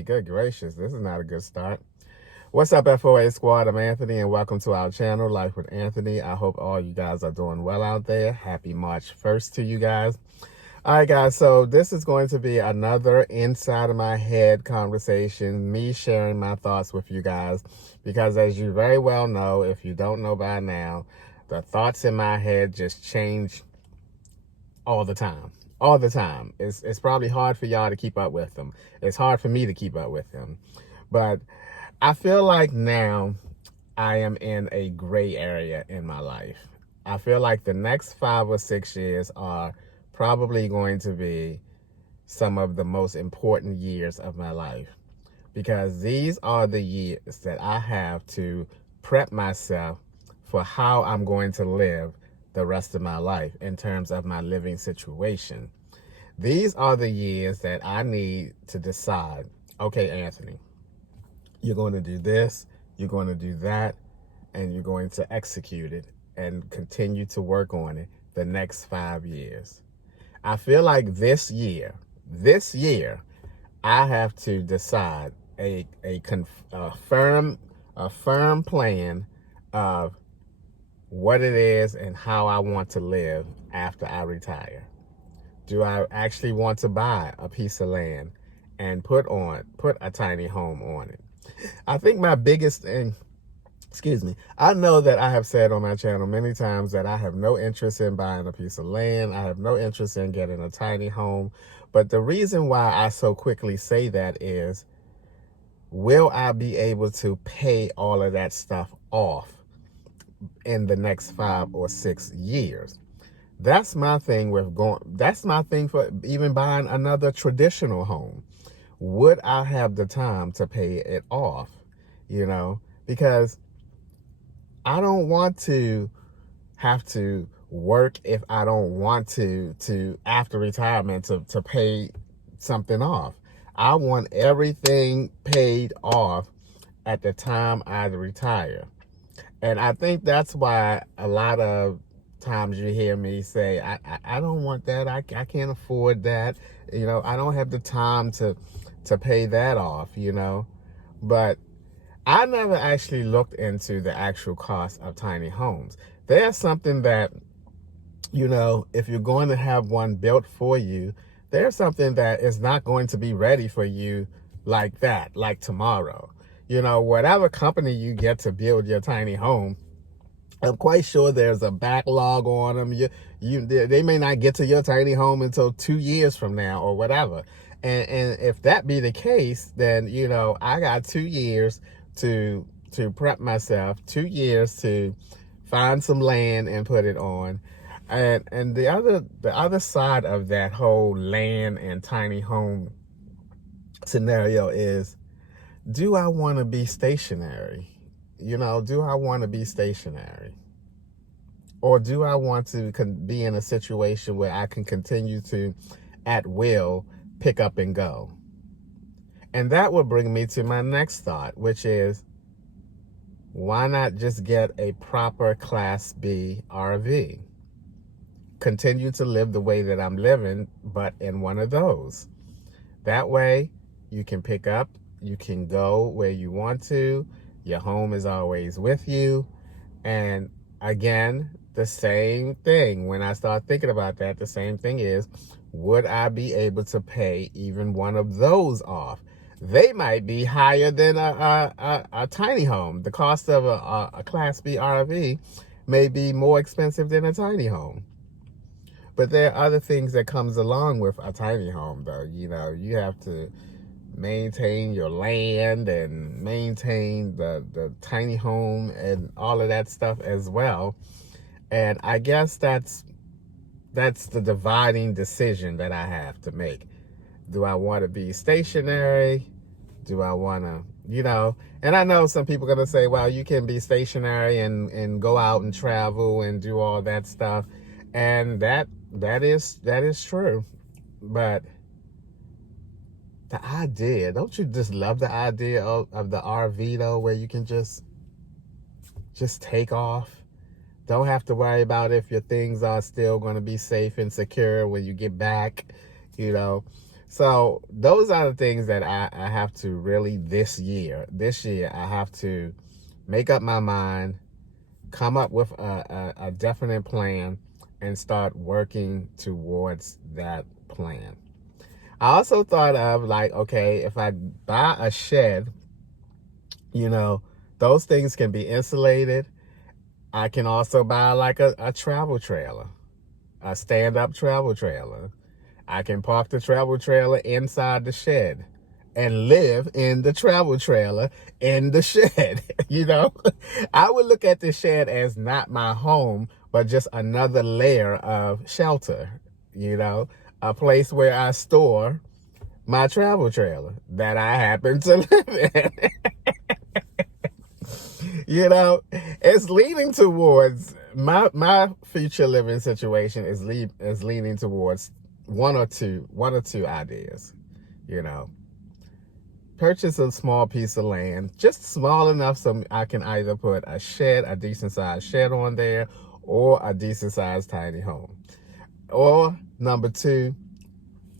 Hey, good gracious. This is not a good start. What's up, FOA Squad? I'm Anthony, and welcome to our channel, Life with Anthony. I hope all you guys are doing well out there. Happy March 1st to you guys. All right, guys, so this is going to be another inside of my head conversation, me sharing my thoughts with you guys, because as you very well know, if you don't know by now, the thoughts in my head just change all the time. All the time. It's probably hard for y'all to keep up with them. It's hard for me to keep up with them. But I feel like now I am in a gray area in my life. I feel like the next 5 or 6 years are probably going to be some of the most important years of my life, because these are the years that I have to prep myself for how I'm going to live the rest of my life in terms of my living situation. These are the years that I need to decide, okay, Anthony, you're going to do this, you're going to do that, and you're going to execute it and continue to work on it the next 5 years. I feel like this year, I have to decide a firm plan of what it is and how I want to live after I retire. Do I actually want to buy a piece of land and put a tiny home on it? I think my biggest thing, I know that I have said on my channel many times that I have no interest in buying a piece of land. I have no interest in getting a tiny home. But the reason why I so quickly say that is, will I be able to pay all of that stuff off in the next 5 or 6 years? That's my thing that's my thing for even buying another traditional home. Would I have the time to pay it off? Because I don't want to have to work if I don't want to after retirement to pay something off. I want everything paid off at the time I retire. And I think that's why a lot of times you hear me say, I don't want that. I can't afford that. I don't have the time to pay that off, But I never actually looked into the actual cost of tiny homes. There's something that, if you're going to have one built for you, there's something that is not going to be ready for you like that, like tomorrow. Whatever company you get to build your tiny home, I'm quite sure there's a backlog on them. They may not get to your tiny home until 2 years from now or whatever. And if that be the case, then, I got 2 years to prep myself, 2 years to find some land and put it on. And the other side of that whole land and tiny home scenario is, do I want to be stationary? Do I want to be stationary? Or do I want to be in a situation where I can continue to, at will, pick up and go? And that would bring me to my next thought, which is, why not just get a proper Class B RV? Continue to live the way that I'm living, but in one of those. That way, you can pick up, you can go where you want to, your home is always with you. And again, the same thing, when I start thinking about that, the same thing is, would I be able to pay even one of those off? They might be higher than a tiny home. The cost of a Class B RV may be more expensive than a tiny home. But there are other things that comes along with a tiny home, though. You have to maintain your land and maintain the tiny home and all of that stuff as well. And I guess that's the dividing decision that I have to make. Do I want to be stationary? Do I want to, and I know some people are going to say, well, you can be stationary and go out and travel and do all that stuff. And that is true. But the idea, don't you just love the idea of the RV though, where you can just take off? Don't have to worry about if your things are still going to be safe and secure when you get back, So those are the things that I have to really this year I have to make up my mind, come up with a definite plan, and start working towards that plan. I also thought of, like, okay, if I buy a shed, you know, those things can be insulated. I can also buy like a travel trailer, a stand-up travel trailer. I can park the travel trailer inside the shed and live in the travel trailer in the shed. You know, I would look at the shed as not my home, but just another layer of shelter, you know, a place where I store my travel trailer that I happen to live in. You know, it's leaning towards my future living situation is leaning towards one or two ideas. You know, purchase a small piece of land, just small enough so I can either put a decent sized shed on there, or a decent sized tiny home. Or number two,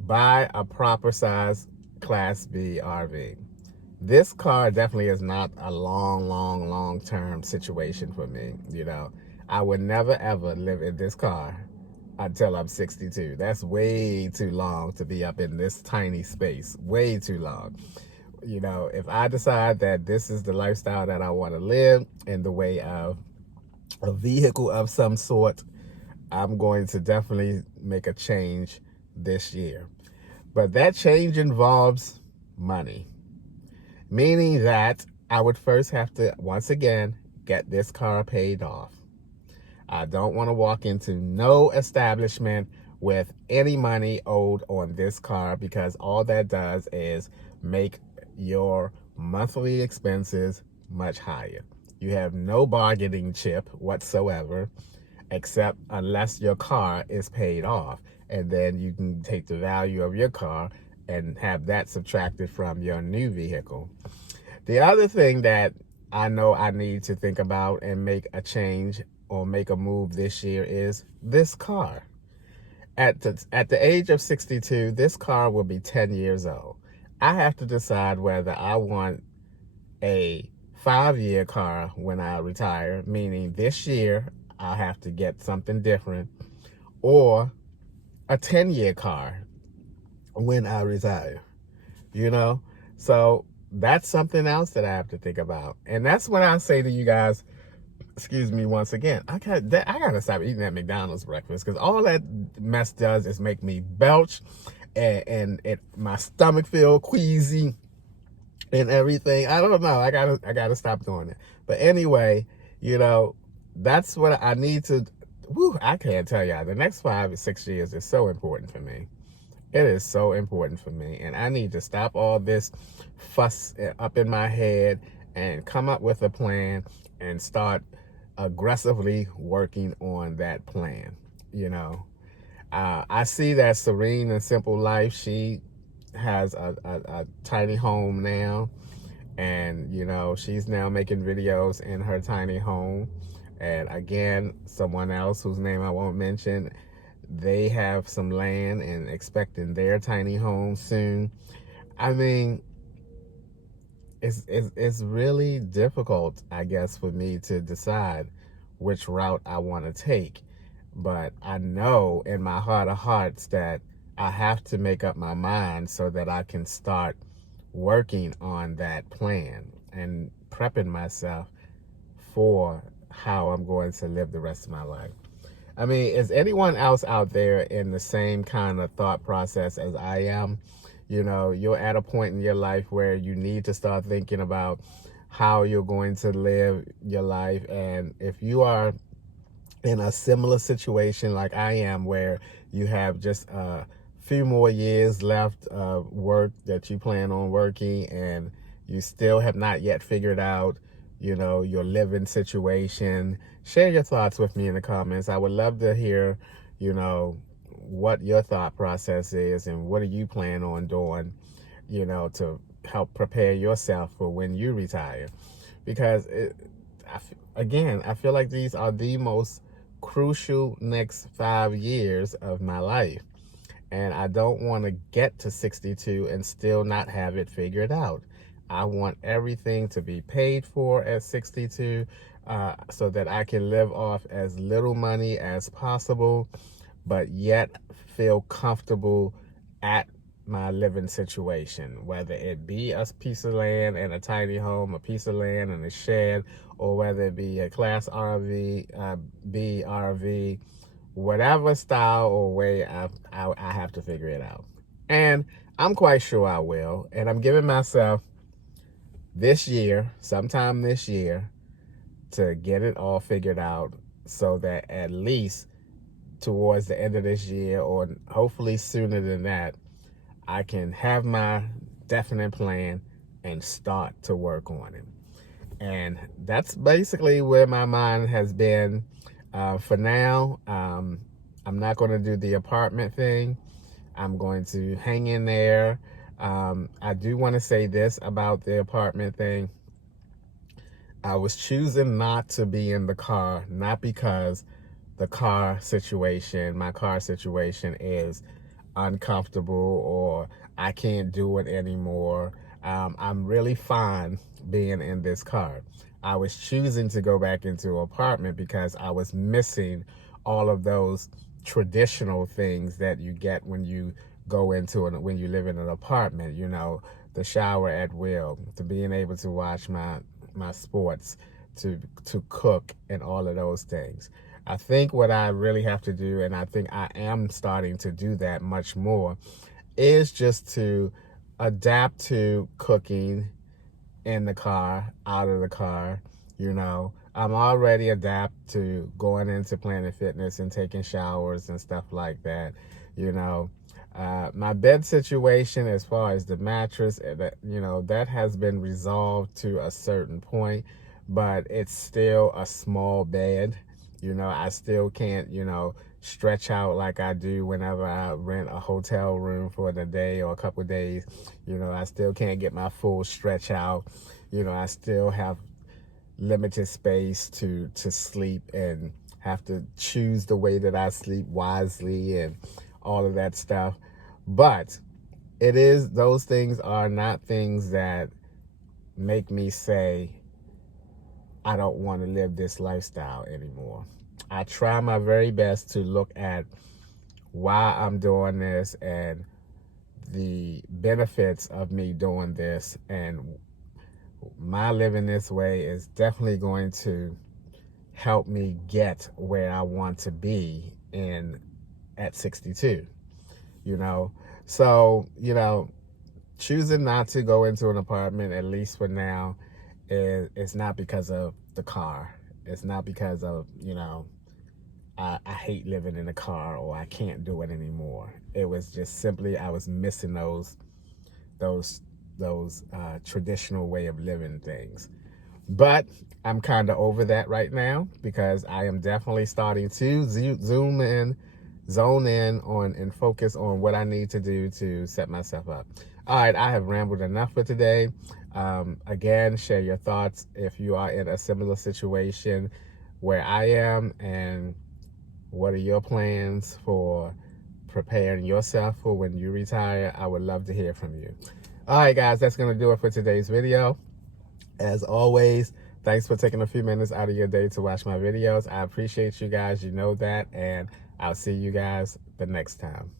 buy a proper size Class B RV. This car definitely is not a long term situation for me. You know, I would never ever live in this car until I'm 62. That's way too long to be up in this tiny space. Way too long. You know, if I decide that this is the lifestyle that I want to live in the way of a vehicle of some sort, I'm going to definitely make a change this year. But that change involves money, meaning that I would first have to, once again, get this car paid off. I don't want to walk into no establishment with any money owed on this car, because all that does is make your monthly expenses much higher. You have no bargaining chip whatsoever, except unless your car is paid off. And then you can take the value of your car and have that subtracted from your new vehicle. The other thing that I know I need to think about and make a change or make a move this year is this car. At the age of 62, this car will be 10 years old. I have to decide whether I want a 5-year car when I retire, meaning this year I'll have to get something different, or a 10-year car when I retire, you know? So that's something else that I have to think about. And that's when I say to you guys, excuse me once again, I gotta stop eating that McDonald's breakfast, because all that mess does is make me belch, and my stomach feel queasy and everything. I don't know. I gotta stop doing it. But anyway, you know, that's what I need to. I can't tell y'all. The next 5 or 6 years is so important for me. It is so important for me, and I need to stop all this fuss up in my head and come up with a plan and start aggressively working on that plan. You know, I see that Serene and Simple Life, she has a tiny home now, and you know, she's now making videos in her tiny home. And again, someone else whose name I won't mention, they have some land and expecting their tiny home soon. I mean, it's really difficult, I guess, for me to decide which route I want to take. But I know in my heart of hearts that I have to make up my mind so that I can start working on that plan and prepping myself for how I'm going to live the rest of my life. I mean, is anyone else out there in the same kind of thought process as I am? You know, you're at a point in your life where you need to start thinking about how you're going to live your life. And if you are in a similar situation like I am, where you have just a few more years left of work that you plan on working, and you still have not yet figured out, you know, your living situation, share your thoughts with me in the comments. I would love to hear, you know, what your thought process is and what do you plan on doing, you know, to help prepare yourself for when you retire. Because I feel like these are the most crucial next 5 years of my life. And I don't want to get to 62 and still not have it figured out. I want everything to be paid for at 62, so that I can live off as little money as possible, but yet feel comfortable at my living situation, whether it be a piece of land and a tiny home, a piece of land and a shed, or whether it be a class RV, B RV, whatever style or way, I have to figure it out. And I'm quite sure I will. And I'm giving myself this year, sometime this year, to get it all figured out, so that at least towards the end of this year, or hopefully sooner than that, I can have my definite plan and start to work on it. And that's basically where my mind has been for now. I'm not going to do the apartment thing. I'm going to hang in there. I do want to say this about the apartment thing. I was choosing not to be in the car, not because my car situation is uncomfortable or I can't do it anymore. I'm really fine being in this car. I was choosing to go back into an apartment because I was missing all of those traditional things that you get when you when you live in an apartment. You know, the shower at will, to being able to watch my sports, to cook, and all of those things. I think what I really have to do, and I think I am starting to do that much more, is just to adapt to cooking in the car, out of the car. You know, I'm already adapt to going into Planet Fitness and taking showers and stuff like that. You know, my bed situation, as far as the mattress, that has been resolved to a certain point, but it's still a small bed. You know, I still can't, stretch out like I do whenever I rent a hotel room for the day or a couple of days. You know, I still can't get my full stretch out. You know, I still have limited space to sleep, and have to choose the way that I sleep wisely and all of that stuff. But those things are not things that make me say I don't want to live this lifestyle anymore. I try my very best to look at why I'm doing this and the benefits of me doing this, and my living this way is definitely going to help me get where I want to be at 62. So choosing not to go into an apartment, at least for now, it's not because of the car. It's not because of I hate living in a car or I can't do it anymore. It was just simply I was missing those traditional way of living things. But I'm kind of over that right now, because I am definitely starting to zone in on and focus on what I need to do to set myself up. All right, I have rambled enough for today. Again, share your thoughts if you are in a similar situation where I am, and what are your plans for preparing yourself for when you retire. I would love to hear from you. All right, guys, that's going to do it for today's video. As always, thanks for taking a few minutes out of your day to watch my videos. I appreciate you guys. You know that. And I'll see you guys the next time.